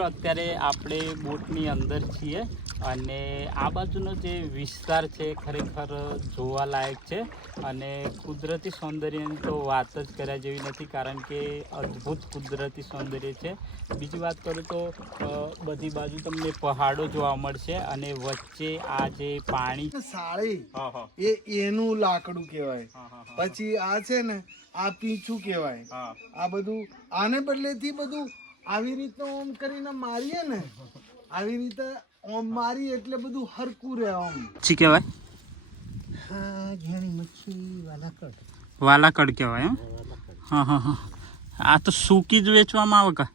મિત્રો અત્યારે આપણે બોટની અંદર છીએ અને આ બાજુનો જે વિસ્તાર છે ખરેખર જોવાલાયક છે અને કુદરતી સૌંદર્યની તો વાત જ કર્યા જેવી નથી, કારણ કે અદ્ભુત કુદરતી સૌંદર્ય છે. બીજી વાત કરું તો બધી બાજુ તમને પહાડો જોવા મળશે અને વચ્ચે આ જે પાણી સાળી એનું લાકડું કહેવાય. પછી આ છે ને આ પીછું કહેવાય. આ બધું આને બદલેથી બધું આવી રીતે ઓમ કરીને મારીએ ને, આવી રીતે ઓમ મારી એટલે બધું હરકું રહે. ઓમ શી કહેવાય? હા, ઘણી મચ્છી વાલાકડ. વાલાકડ કહેવાય. હા હા હા. આ તો સૂકી જ વેચવામાં આવે કા?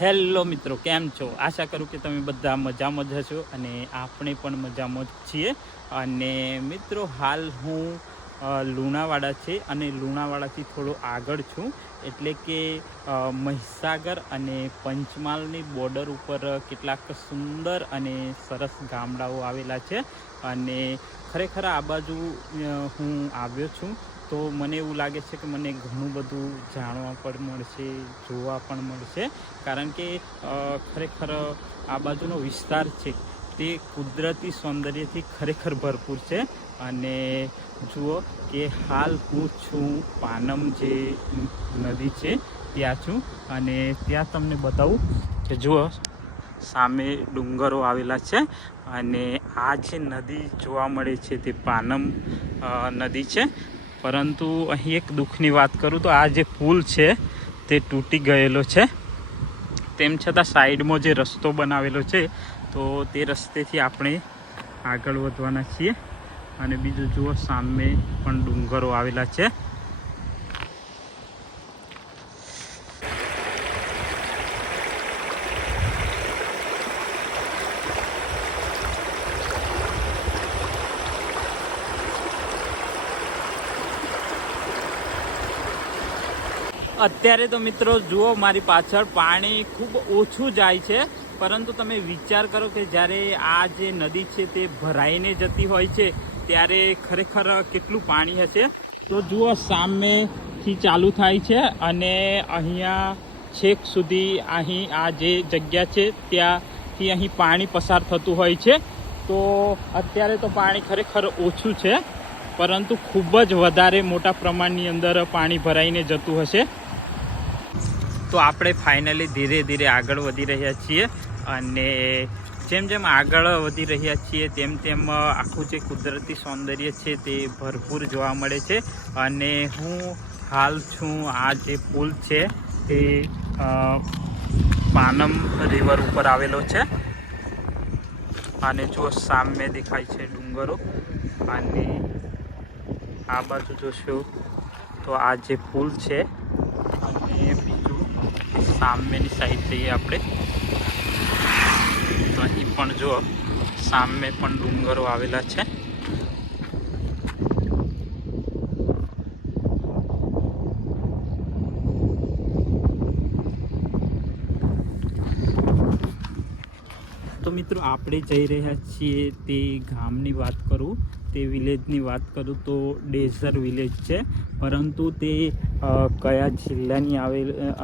હેલો મિત્રો, કેમ છો? આશા કરું કે તમે બધા મજામાં જ હશો અને આપણે પણ મજામાં જ છીએ. અને મિત્રો હાલ હું લુણાવાડા છે અને લુણાવાડાથી થોડો આગળ છું, એટલે કે મહીસાગર અને પંચમહાલની બોર્ડર ઉપર કેટલાક સુંદર અને સરસ ગામડાઓ આવેલા છે. અને ખરેખર આ બાજુ હું આવ્યો છું તો મને એવું લાગે છે કે મને ઘણું બધું જાણવા પણ મળશે, જોવા પણ મળશે, કારણ કે ખરેખર આ બાજુનો વિસ્તાર છે તે કુદરતી સૌંદર્યથી ખરેખર ભરપૂર છે. અને જુઓ કે હાલ હું છું પાનમ જે નદી છે ત્યાં છું અને ત્યાં તમને બતાવું કે જુઓ સામે ડુંગરો આવેલા છે અને આ જે નદી જોવા મળે છે તે પાનમ નદી છે. પરંતુ અહીં એક દુઃખની વાત કરું તો આ જે પુલ છે તે તૂટી ગયેલો છે. તેમ છતાં સાઈડમાં જે રસ્તો બનાવેલો છે તો તે રસ્તેથી આપણે આગળ વધવાના છીએ. અને બીજું જુઓ સામે પણ ડુંગરો આવેલા છે. અત્યારે તો મિત્રો જુઓ મારી પાછળ પાણી ખૂબ ઓછું જાય છે, પરંતુ તમે વિચાર કરો કે જ્યારે આ જે નદી છે તે ભરાઈને જતી હોય છે ત્યારે ખરેખર કેટલું પાણી હશે. તો જુઓ સામેથી ચાલુ થાય છે અને અહીંયા છેક સુધી અહીં આ જે જગ્યા છે ત્યાંથી અહીં પાણી પસાર થતું હોય છે. તો અત્યારે તો પાણી ખરેખર ઓછું છે, પરંતુ ખૂબ જ વધારે મોટા પ્રમાણની અંદર પાણી ભરાઈને જતું હશે. તો આપણે ફાઇનલી ધીરે ધીરે આગળ વધી રહ્યા છીએ અને જેમ જેમ આગળ વધી રહ્યા છીએ તેમ તેમ આખું જે કુદરતી સૌંદર્ય છે તે ભરપૂર જોવા મળે છે. અને હું હાલ છું આ જે પુલ છે તે પાનમ રિવર ઉપર આવેલો છે અને જો સામે દેખાય છે ડુંગરો અને આ બાજુ જોશો તો આ જે પુલ છે અને બીજું સામેની સાઈડ જઈએ આપણે તો અહીં પણ જો સામે પણ ડુંગરો આવેલા છે. તો મિત્રો આપણે જઈ રહ્યા છીએ તે ગામની વાત કરું, તે વિલેજની વાત કરું તો ડેઝર વિલેજ છે, પરંતુ તે કયા જિલ્લાની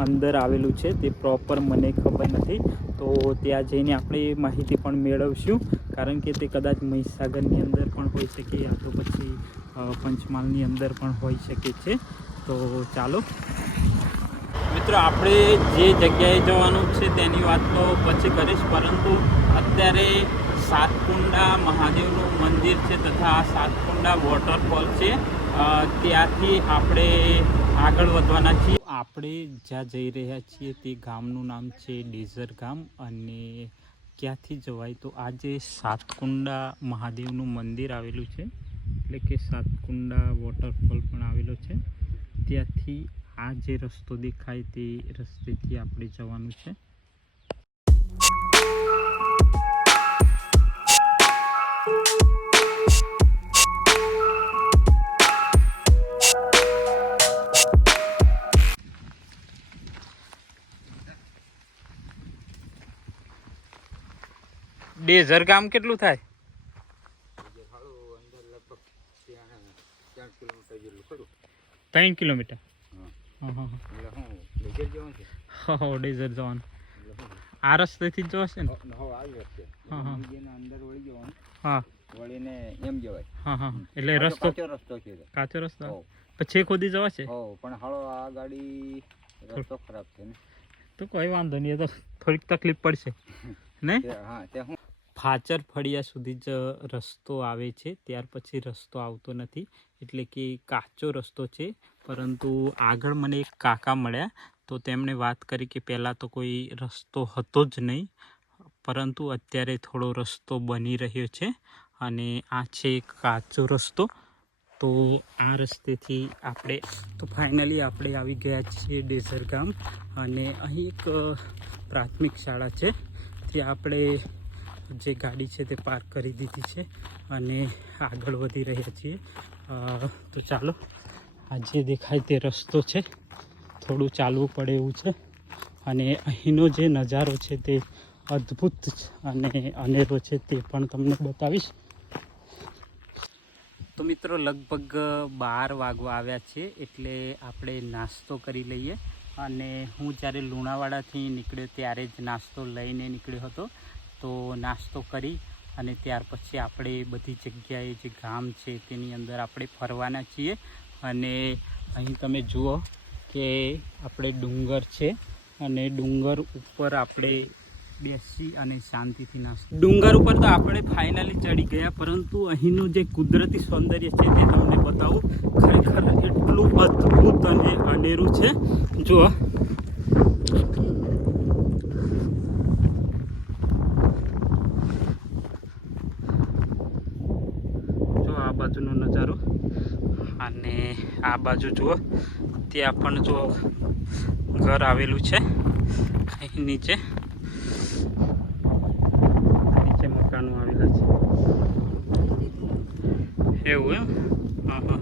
અંદર આવેલું છે તે પ્રોપર મને ખબર નથી. તો ત્યાં જઈને આપણે માહિતી પણ મેળવશું, કારણ કે તે કદાચ મહીસાગરની અંદર પણ હોઈ શકે યા તો પછી પંચમહાલની અંદર પણ હોઈ શકે છે. તો ચાલો મિત્રો, આપણે જે જગ્યાએ જવાનું છે તેની વાત તો પછી કરીશ, પરંતુ અત્યારે સાતકુંડા મહાદેવનું મંદિર છે તથા સાતકુંડા વોટરફોલ છે, ત્યાંથી આપણે આગળ વધવાના છીએ. આપણે જ્યાં જઈ રહ્યા છીએ તે ગામનું નામ છે ડેઝર ગામ. અને ક્યાંથી જવાય તો આ જે સાતકુંડા મહાદેવનું મંદિર આવેલું છે, એટલે કે સાતકુંડા વોટરફોલ પણ આવેલો છે, ત્યાંથી આ જે રસ્તો દેખાય તે રસ્તેથી આપણે જવાનું છે. ડેઝર ગામ કેટલું થાય? 3 કિલોમીટર. ડેઝર જવાનું. આ રસ્તેથી જ જવાશે ને? આવી રસ્તે હા હા મંદિરના અંદર વળી જવાનું, હા વળીને એમ જવાય. હા હા એટલે રસ્તો રસ્તો છે. કાચો રસ્તો પછી ખોદી જવાશે? પણ હાલો આ ગાડી રસ્તો ખરાબ છે ને. તો કોઈ વાંધો નહીં, એ તો થોડીક તકલીફ પડશે ને. હા તે હું ફાચર ફળિયા સુધી જ રસ્તો આવે છે, ત્યાર પછી રસ્તો આવતો નથી. એટલે કે કાચો રસ્તો છે. પરંતુ આગળ મને એક કાકા મળ્યા, તો તેમણે વાત કરી કે પહેલાં તો કોઈ રસ્તો હતો જ નહીં, પરંતુ અત્યારે થોડો રસ્તો બની રહ્યો છે. અને આ છે કાચો રસ્તો. તો આ રસ્તેથી આપણે તો ફાઇનલી આપણે આવી ગયા છીએ ડેઝર ગામ. અને અહીં એક પ્રાથમિક શાળા છે, ત્યાં આપણે જે ગાડી છે તે પાર્ક કરી દીધી છે અને આગળ વધી રહ્યા છીએ. તો ચાલો, આ જે દેખાય તે રસ્તો છે, થોડું ચાલવું પડે એવું છે. અને અહીંનો જે નજારો છે તે અદ્ભુત અને અનેરો છે, તે પણ તમને બતાવીશ. તો મિત્રો લગભગ 12 વાગવા આવ્યા છે, એટલે આપણે નાસ્તો કરી લઈએ. અને હું જ્યારે લુણાવાડાથી નીકળ્યો ત્યારે જ નાસ્તો લઈને નીકળ્યો હતો. તો નાસ્તો કરી અને ત્યાર પછી આપણે બધી જગ્યાએ જે ગામ છે તેની અંદર આપણે ફરવાના છીએ. અને અહીં તમે જુઓ કે આપણે ડુંગર છે અને ડુંગર ઉપર આપણે બેસી અને શાંતિથી નાસ્તો. ડુંગર ઉપર તો આપણે ફાઇનલી ચડી ગયા, પરંતુ અહીંનું જે કુદરતી સૌંદર્ય છે તે તમને બતાવું. ખરેખર એટલું અદ્ભુત અને અનેરું છે. જુઓ, આ બાજુનો નજારો અને આ બાજુ જુઓ, ત્યાં પણ જો ઘર આવેલું છે. અહીં નીચે મકાનો આવેલા છે એવું એમ. હા હા.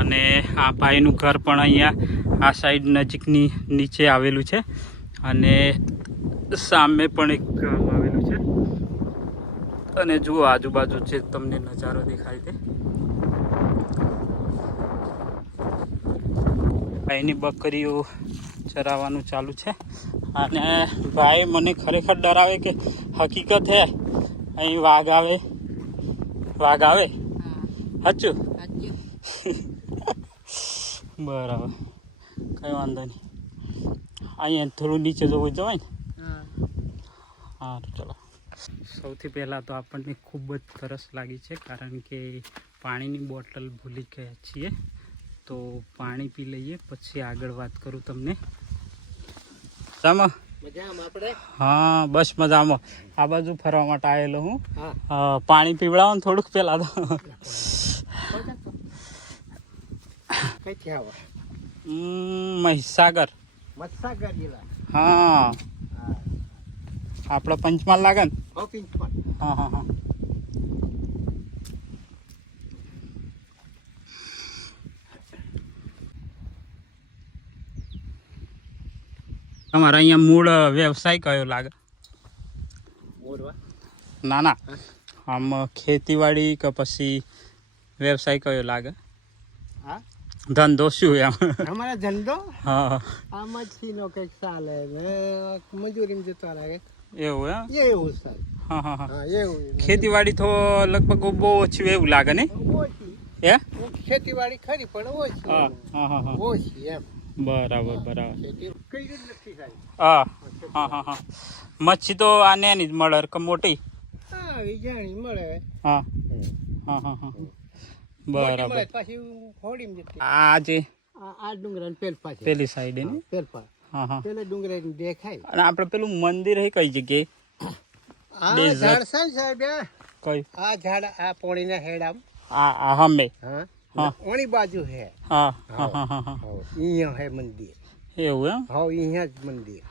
અને આ ભાઈનું ઘર પણ અહીંયા આ સાઈડ નજીકની નીચે આવેલું છે. અને સામે પણ એક ગામ આવેલું છે. અને જુઓ આજુબાજુ જે તમને નજારો દેખાય છે. ભાઈની બકરીઓ ચરાવવાનું ચાલુ છે. અને ભાઈ મને ખરેખર ડરાવે કે હકીકત હે અહીં વાઘ આવે સાચું? બરાબર, કઈ વાંધો નહીં. અહીંયા થોડું નીચે જવું જવાય ને. હા ચલો. સૌથી પહેલાં તો આપણને ખૂબ જ તરસ લાગી છે, કારણ કે પાણીની બોટલ ભૂલી ગયા છીએ. તો પાણી પી લઈએ, પછી આગળ વાત કરું તમને. હા બસ મજામાં. આ બાજુ ફરવા માટે આવેલો હું. પાણી પીવડાવો ને થોડુંક પેલા તો. મહીસાગર. હા આપડે પંચમહાલ લાગે ને. હા હા હા. તમારા અહીંયા મૂળ વ્યવસાય કયો લાગે? ના ના, આમ ખેતીવાડી કે પછી વ્યવસાય કયો લાગે? ધંધો શું એમ? અમારા ધંધો હા આમાં જ નો કઈક ચાલે મજૂરી જતા લાગે એવું એમ. એવું ચાલે. હા હા હા. એવું ખેતીવાડી તો લગભગ બહુ ઓછી એવું લાગે ને? હે ખેતીવાડી ખરી પણ ઓછી. હા હા હા હા ઓછી એમ. બરાબર બરાબર. કઈ જ નથી થાય. હા હા હા હા. મચ્છી તો આ નાની જ મળે કે મોટી? હા વિજાણી મળે. હા હા હા હા બરાબર. આ જે આ ડુંગરા પેલપા પેલી સાઈડ ને? પેલપા. હા હા. પેલે ડુંગરા દેખાય. અને આપણે પેલું મંદિર હે કઈ જગ્યાએ? આ ઝાડ છે ને સાહેબ, કઈ? આ ઝાડ આ પોણીના હેડા. આ હમે. હા હા. ઓણી બાજુ હે. હા હા હા હા હા. અહીંયા હે મંદિર. એવું એમ? હા અહીંયા જ મંદિર.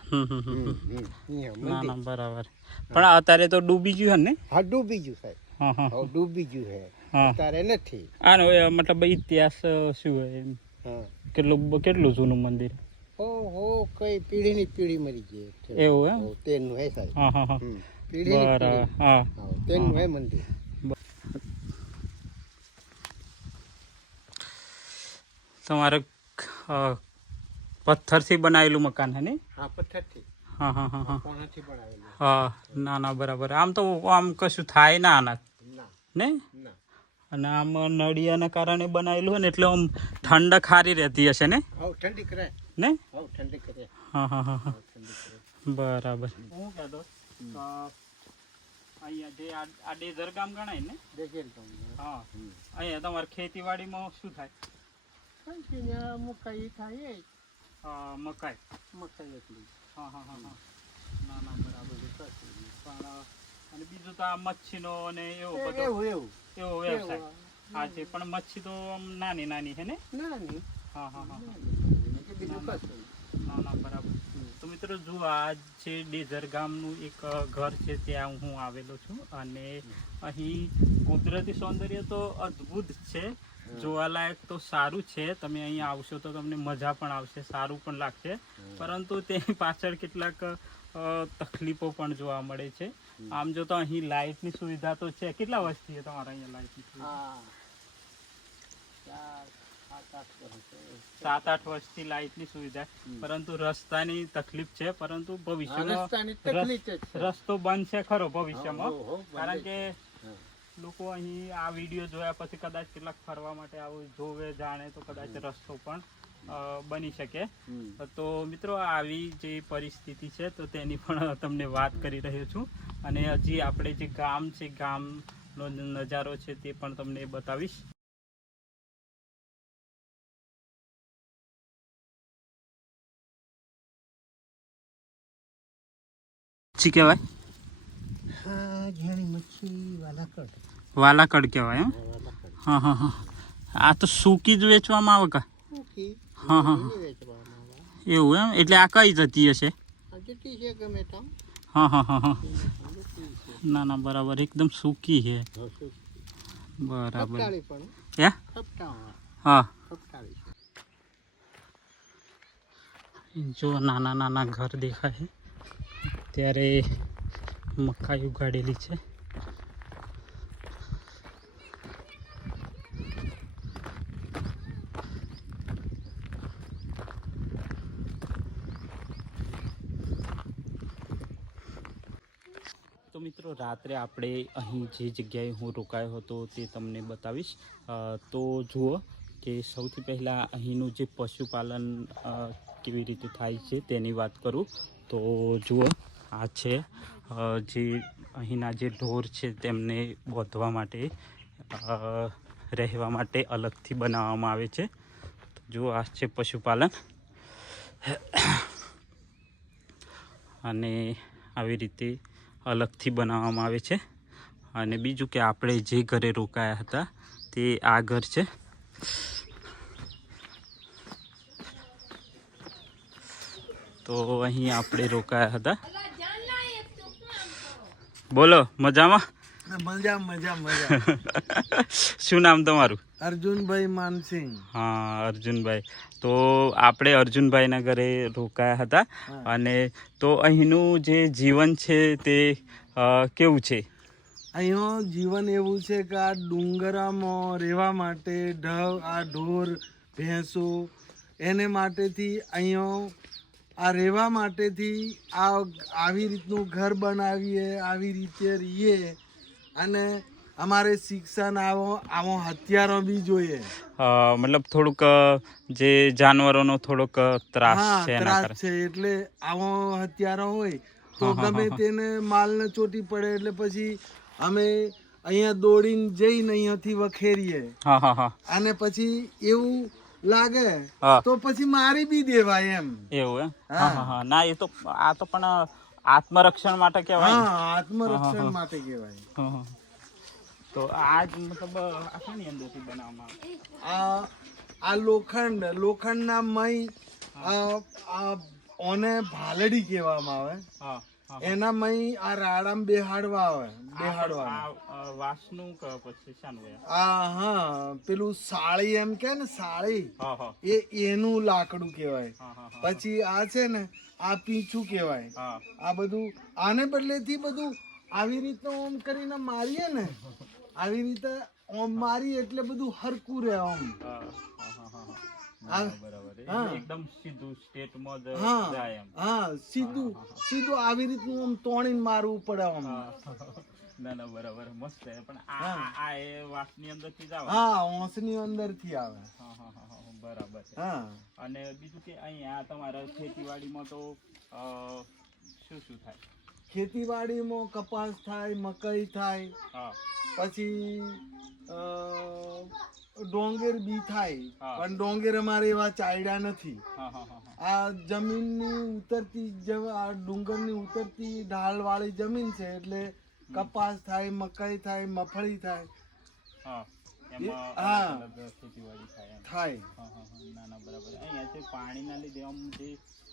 ના ના બરાબર. પણ અત્યારે તો ડૂબી ગયું ને? હા ડૂબી ગયું સાહેબ. હા હા હા ડૂબી ગયું હે. હા. અત્યારે નથી. આનો મતલબ ઇતિહાસ શું હોય? હા કેટલું જૂનું મંદિર? ઓહો કઈ પેઢીની પેઢી મરી ગઈ. એવું એમ? તેનું હે સાહેબ. હા હા હા પેઢીની બરાબર. પેઢી. હા તેનું હે મંદિર. તમારે પથ્થરથી બનાવેલું મકાન હે ને? હા પથ્થરથી. હા હા હા હા કોનાથી બનાવેલું? હા ના ના બરાબર. આમ તો આમ કશું થાય ના આના ના ને. ના. અને આમ નળિયાના કારણે બનાવેલું હોય ને એટલે આમ ઠંડક સારી રહેતી હશે ને હવ ઠંડી કરે. ને. હવ ઠંડી કરે. હા હા હા હા ઠંડી કરે. બરાબર. હું કહેતો અહીંયા જે આ ડેઝર ગામ ગણાય ને. દેખેલ તમને. હા અહીંયા તમારે ખેતીવાડીમાં શું થાય? મકાઈ થાય. મકાઈ. મકાઈ એટલી. હા હા હા હા ના ના બરાબર. પણ અને બીજું તો આ મચ્છીનો અને એવો બધો એવો વ્યવસાય. હા છે પણ મચ્છી તો આમ નાની નાની છે ને. નાની. હા હા હા બીજું કશું. ના ના બરાબર. તો મિત્રો જો આ છે ડેઝર ગામનું એક ઘર છે, ત્યાં હું આવેલો છું અને અહીં કુદરતી સૌંદર્ય તો અદ્ભુત છે, જોવાલાયક તો સારું છે. તમે અહીં આવશો તો તમને મજા પણ આવશે, સારું પણ લાગશે, પરંતુ તેની પાછળ કેટલાક તકલીફો પણ જોવા મળે છે. આમ જો તો અહીં લાઇટની સુવિધા તો છે. કેટલા વર્ષથી છે તમારા અહીંયા લાઇટની સુવિધા? 7-8 વર્ષથી લાઇટની સુવિધા, પરંતુ રસ્તાની તકલીફ છે. પરંતુ ભવિષ્યમાં રસ્તો બનશે ખરો ભવિષ્યમાં, કારણ કે લોકો અહીં આ વિડીયો જોયા પછી કદાચ કેટલાક ફરવા માટે આવું જોવે જાણે તો કદાચ રસ્તો પણ બની શકે. તો મિત્રો આવી જે પરિસ્થિતિ છે તો તેની પણ તમને વાત કરી રહ્યો છું. અને હજી આપણે જે ગામ છે, ગામનો નજારો છે તે પણ તમને બતાવીશ. મચ્છી કહેવાય? હા, ઘેણી મચ્છી વાલાકડ. વાલાકડ કહેવાય એમ? હા હા હા. આ તો સૂકી જ વેચવામાં આવે કા? હા હા એવું એમ? એટલે આ કઈ જતી હશે? હા હા હા હા ના ના બરાબર, એકદમ સૂકી છે. બરાબર. હે? હા જો નાના નાના ઘર દેખાય છે, ત્યારે મકાઈ ઉગાડેલી છે. તો મિત્રો રાત્રે આપણે અહીં જે જગ્યાએ હું રોકાયો હતો તે તમને બતાવીશ. તો જુઓ કે સૌથી પહેલાં અહીંનું જે પશુપાલન કેવી રીતે થાય છે તેની વાત કરું તો જુઓ આ છે જે અહીંના જે ઢોર છે તેમને બાંધવા માટે રહેવા માટે અલગથી બનાવવામાં આવે છે. જુઓ આ છે પશુપાલન અને આવી રીતે અલગથી બનાવવામાં આવે છે. અને બીજું કે આપણે જે ઘરે રોકાયા હતા તે આ ઘર છે. તો અહીં આપણે રોકાયા હતા. બોલો મજામાં? મજા મજા મજા. શું નામ તમારું? અર્જુનભાઈ માનસિંહ. હા અર્જુનભાઈ. તો આપણે અર્જુનભાઈના ઘરે રોકાયા હતા અને તો અહીંનું જે જીવન છે તે કેવું છે? અહીંનું જીવન એવું છે કે આ ડુંગરામાં રહેવા માટે આ ઢોર ભેંસો એને માટેથી અહીંયા આ રહેવા માટેથી આવી રીતનું ઘર બનાવીએ, આવી રીતે રહીએ. અને અમારે શિક્ષણ આવો હથિયારો બી જોઈએ. મતલબ થોડુંક જે જાનવરોનો થોડોક ત્રાસ છે. ત્રાસ છે એટલે આવો હથિયારો હોય તો ગમે તેને માલને ચોટી પડે એટલે પછી અમે અહીંયા દોડીને જઈને અહીંયાથી વખેરીએ. અને પછી એવું લાગે તો પછી મારી બી દેવાય એમ. એવું એમ? હા ના એ તો આ તો પણ આત્મરક્ષણ માટે કહેવાય. હા આત્મરક્ષણ માટે કહેવાય. તો આ જ મતલબ આ શાની અંદરથી બનાવવામાં આવે? આ લોખંડના મય ઓને ભાલડી કહેવામાં આવે. એના મય આ રાડામાં બેહાડવા વાસનું પછી શાનું? હા પેલું સાળી એમ કે ને સાળી એનું લાકડું કહેવાય. પછી આ છે ને આ પીછું કહેવાય. આ બધું આને બદલેથી બધું આવી રીતનું ઓમ કરીને મારીએ ને, આવી રીતે ઓમ મારી એટલે બધું હરકું રહે. ઓમ હા. એકદમ સીધું સ્ટેટમાં જ હા જાય એમ. હા સીધું સીધું આવી રીતનું આમ તોડીને મારવું પડે આમ. ના ના બરાબર મસ્ત છે પણ હા. આ એ વાસની અંદર થી જ આવે. હા ઓસની અંદર થી આવે. બરાબર છે. હા અને બીજું કે અહીંયા તમારા ખેતીવાડીમાં તો શું શું થાય? ખેતીવાડીમાં કપાસ થાય, મકઈ થાય, હા પછી ડોંગર બી થાય. હા. પણ ડોંગર અમારે એવા ચાયડા નથી. હા હા હા આ જમીનની ઉતરતી આ ડુંગરની ઉતરતી ઢાળવાળી જમીન છે એટલે કપાસ થાય, મકઈ થાય, મગફળી થાય. હા હા. એમાં અલગ અલગ ખેતીવાડી થાય એમ. થાય. ના ના બરાબર. અહીંયા જે પાણીના લીધે આમ જે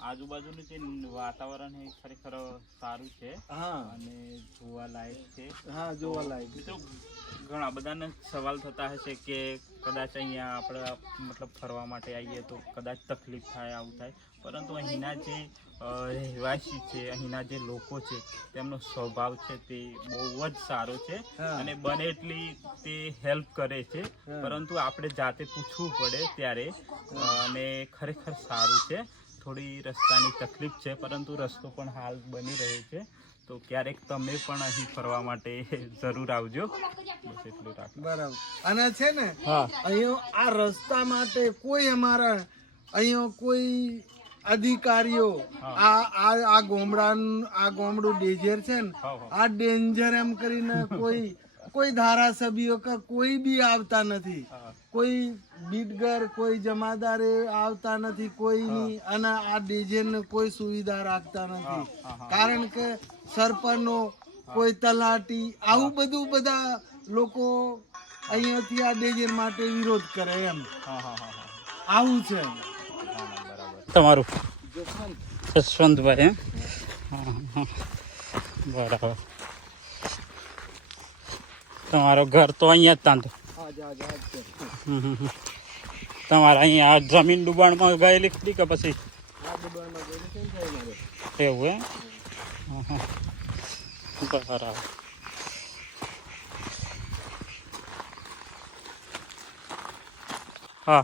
આજુબાજુનું જે વાતાવરણ એ ખરેખર સારું છે હા અને જોવા લાયક છે. હા જોવા લાયક. મિત્રો ઘણા બધાને સવાલ થતા હશે કે કદાચ અહીંયા આપણે મતલબ ફરવા માટે આવીએ તો કદાચ તકલીફ થાય, આવું થાય, પરંતુ અહીંના જે રહેવાસી છે, અહીંના જે લોકો છે તેમનો સ્વભાવ છે તે બહુ જ સારો છે હા. અને બને એટલી તે હેલ્પ કરે છે, હા. પરંતુ આપણે જાતે પૂછવું પડે ત્યારે અને ખરેખર સારું છે. થોડી રસ્તાની તકલીફ છે પરંતુ રસ્તો પણ હાલ બની રહ્યો છે, તો ક્યારેક તમે પણ અહીં ફરવા માટે જરૂર આવજો. બસ એટલું રાખો. બરાબર. અને છે ને હા અહીંયા આ રસ્તા માટે કોઈ અમારા અહીંયા કોઈ અધિકારીઓ આ ગોમડું ડેન્જર છે ને આ ડેન્જર એમ કરીને કોઈ ધારાસભ્યો કે કોઈ બી આવતા નથી. કોઈ બીટગર કોઈ જમાદારે આવતા નથી કોઈની. અને આ ડેન્જરને કોઈ સુવિધા રાખતા નથી. કારણ કે સરપંચનો કોઈ તલાટી આવું બધું બધા લોકો અહીંયાથી આ ડેન્જર માટે વિરોધ કરે એમ. આવું છે. તમારું જસવંતભાઈ બરાબર. તમારો ઘર તો અહીંયા જ તાંતો. તમારે અહીંયા જમીન ડુબાણમાં ગયેલી ખરી કે પછી એવું એમ? બરાબર. હા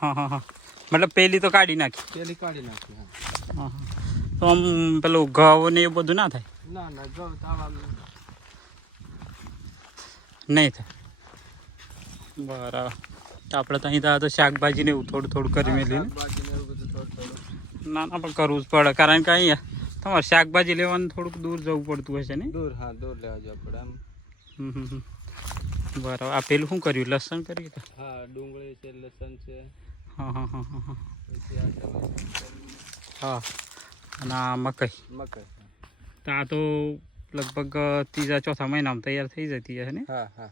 હા હા હા મતલબ પેલી તો કાઢી નાખી. હા તો આમ પેલું ઘઉં ને એવું બધું ના થાય? નહીં થાય. બરાબર. આપણે તો અહીં તો શાકભાજી ને એવું થોડું થોડું કરી મેલી. ના ના પણ કરવું જ પડે કારણ કે અહીંયા તમારે શાકભાજી લેવાનું થોડુંક દૂર જવું પડતું હશે ને? દૂર લેવા જવું પડે આમ. બરાબર. આ પેલું શું કર્યું? લસણ કર્યું કે? હા ડુંગળી છે, લસણ છે. હા હા હા હા હા પછી આ ટમેટાં. હા અને આ મકઈ. તો આ તો લગભગ ત્રીજા ચોથા મહિનામાં તૈયાર થઈ જતી હશે ને? હા હા.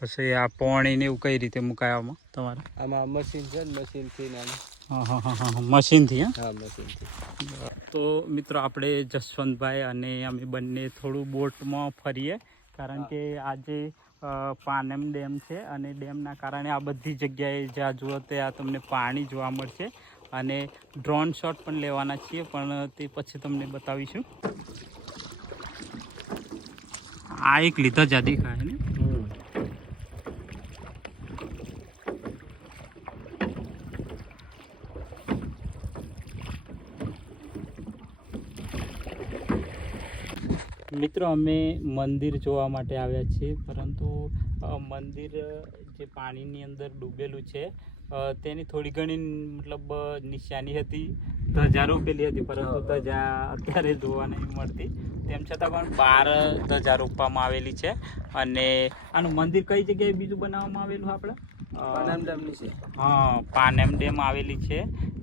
પછી આ પોણી ને એવું કઈ રીતે મુકાય આમાં તમારે? આમાં મશીન છે ને મશીનથી ને આમ. હા હા હા હા મશીનથી. હા મશીનથી. તો મિત્રો આપણે જસવંતભાઈ અને અમે બંને થોડું બોટમાં ફરીએ કારણ કે આજે પાનેમ ડેમ છે અને ડેમના કારણે આ બધી જગ્યાએ જ્યાં જુઓ ત્યાં તમને પાણી જોવા મળશે અને ડ્રોન શોટ પણ લેવાના છીએ પણ તે પછી તમને બતાવીશું. આ એક લીધા જાદી ખાય ને. મિત્રો અમે મંદિર જોવા માટે આવ્યા છીએ પરંતુ મંદિર જે પાણીની અંદર ડૂબેલું છે તેની થોડી ઘણી મતલબ નિશાની હતી, ધજા રોપેલી હતી પરંતુ ધજા અત્યારે જોવા નહીં મળતી. તેમ છતાં પણ 12 ધજા રોપવામાં આવેલી છે. અને આનું મંદિર કઈ જગ્યાએ બીજું બનાવવામાં આવેલું આપણે? પાનેમ ડેમ નીચે. હા પાનેમ ડેમ આવેલી છે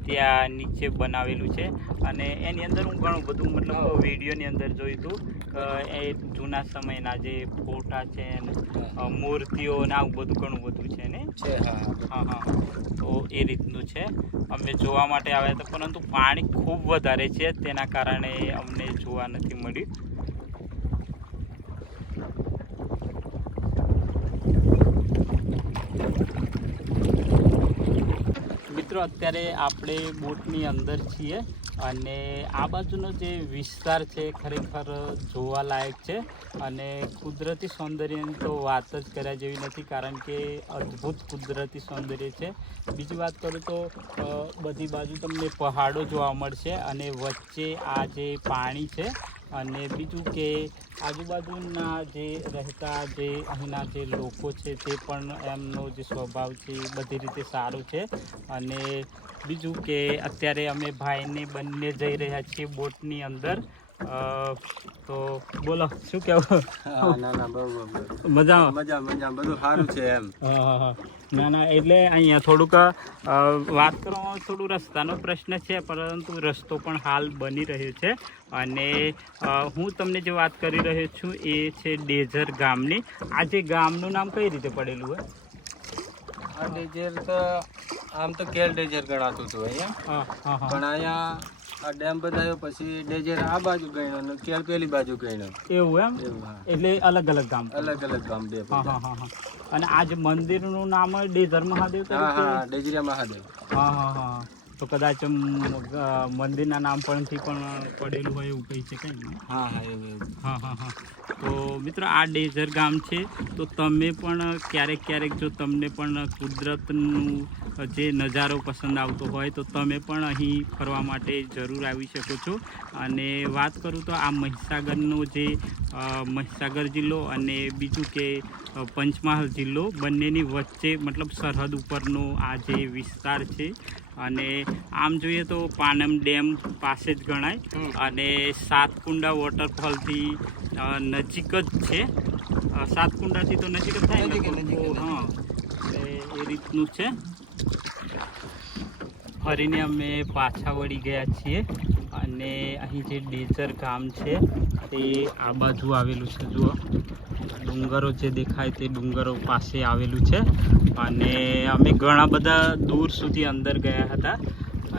ત્યાં નીચે બનાવેલું છે અને એની અંદર હું ઘણું બધું મતલબ વિડીયોની અંદર જોયું હતું એ જૂના સમયના જે ફોટા છે મૂર્તિઓ ને આવું બધું ઘણું બધું છે ને. હા હા તો એ રીતનું છે. અમે જોવા માટે આવ્યા હતા પરંતુ પાણી ખૂબ વધારે છે તેના કારણે અમને જોવા નથી મળ્યું. મિત્રો અત્યારે આપણે બોટની અંદર છીએ અને આ બાજુનો જે વિસ્તાર છે ખરેખર જોવાલાયક છે અને કુદરતી સૌંદર્યની તો વાત જ કર્યા જેવી નથી, કારણ કે અદ્ભુત કુદરતી સૌંદર્ય છે. બીજી વાત કરું તો બધી બાજુ તમને પહાડો જોવા મળશે અને વચ્ચે આ જે પાણી છે. અને બીજું કે આજુબાજુના જે રહેતા જે અહીંના જે લોકો છે તે પણ એમનો જે સ્વભાવ છે એ બધી રીતે સારું છે. અને બીજું કે અત્યારે અમે ભાઈને બંને જઈ રહ્યા છીએ બોટની અંદર. તો બોલો શું કહેવું? ના ના બહુ મજા મજા બધું સારું છે એમ. હા. ના એટલે અહીંયા થોડુંક વાત કરવામાં થોડું રસ્તાનો પ્રશ્ન છે, પરંતુ રસ્તો પણ હાલ બની રહ્યો છે. અને હું તમને જે વાત કરી રહ્યો છું એ છે ડેઝર ગામની. આ જે ગામનું નામ કઈ રીતે પડેલું હોય? આ ડેઝર તો આમ તો કેલ ડેઝર ગણાતું હતું અહીંયા. હા. પણ અહીંયા આ ડેમ બનાવ્યો પછી ડેઝર આ બાજુ ગણ્યો અને કેલ પેલી બાજુ ગણ્યો. એવું એમ? એવું હા. એટલે અલગ અલગ ગામ. અલગ ગામ બે. હા. અને આ જે મંદિરનું નામ હોય ડેઝર મહાદેવ તરીકે? હા ડેઝરિયા મહાદેવ. હા. તો કદાચ મંદિરના નામ પરથી પણ પડેલું હોય એવું કહી શકાય ને? હા એવું. હા. તો મિત્રો આ ડેઝર ગામ છે. તો તમે પણ ક્યારેક જો તમને પણ કુદરતનું જે નજારો પસંદ આવતો હોય તો તમે પણ અહીં ફરવા માટે જરૂર આવી શકો છો. અને વાત કરું તો આ મહીસાગરનો જે મહીસાગર જિલ્લો અને બીજું કે પંચમહાલ જિલ્લો બંનેની વચ્ચે મતલબ સરહદ ઉપરનો આ જે વિસ્તાર છે. અને આમ જોઈએ તો પાનમ ડેમ પાસે જ ગણાય અને સાતકુંડા વોટરફોલથી નજીક જ છે. સાતકુંડાથી તો નજીક જ થાય ને? હા એ રીતનું છે. ફરીને અમે પાછા વળી ગયા છીએ અને અહીં જે ડેઝર ગામ છે તે આ બાજુ આવેલું છે. જુઓ ડુંગરો જે દેખાય તે ડુંગરો પાસે આવેલું છે. અને અમે ઘણા બધા દૂર સુધી અંદર ગયા હતા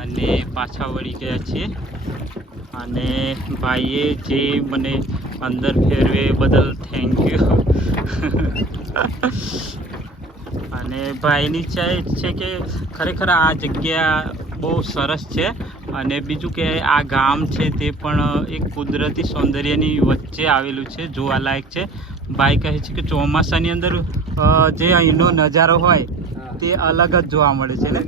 અને પાછા વળી ગયા છીએ. અને ભાઈએ જે મને અંદર ફેરવે બદલ થેન્ક યુ. અને ભાઈની ઈચ્છા એ છે કે ખરેખર આ જગ્યા બહુ સરસ છે. અને બીજું કે આ ગામ છે તે પણ એક કુદરતી સૌંદર્યની વચ્ચે આવેલું છે, જોવાલાયક છે. ભાઈ કહે છે કે ચોમાસાની અંદર જે અહીંનો નજારો હોય તે અલગ જ જોવા મળે છે ને?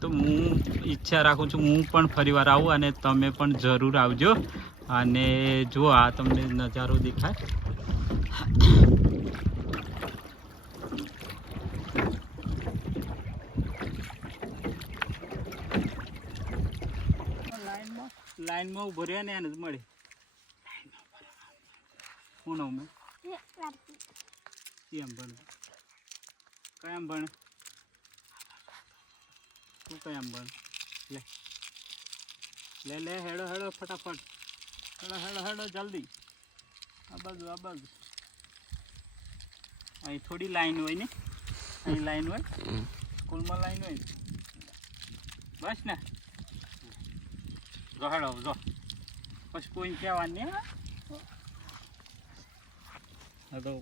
તો હું ઈચ્છા રાખું છું હું પણ ફરીવાર આવું અને તમે પણ જરૂર આવજો. અને જુઓ આ તમને નજારો દેખાય. લાઈનમાં ઉભો રહ્યા ને એને જ મળે. કોણ આવું મેં કેમ ભણે? કયામ ભણે? તું કયામ ભણ? લે હેડો ફટાફટ. હેડો જલ્દી. આ બાજુ. અહીં થોડી લાઈન હોય ને? અહીં લાઈન હોય, સ્કૂલમાં લાઈન હોય. બસ ને હેડો જો પછી કોઈ કહેવાનું નહીં. હા તો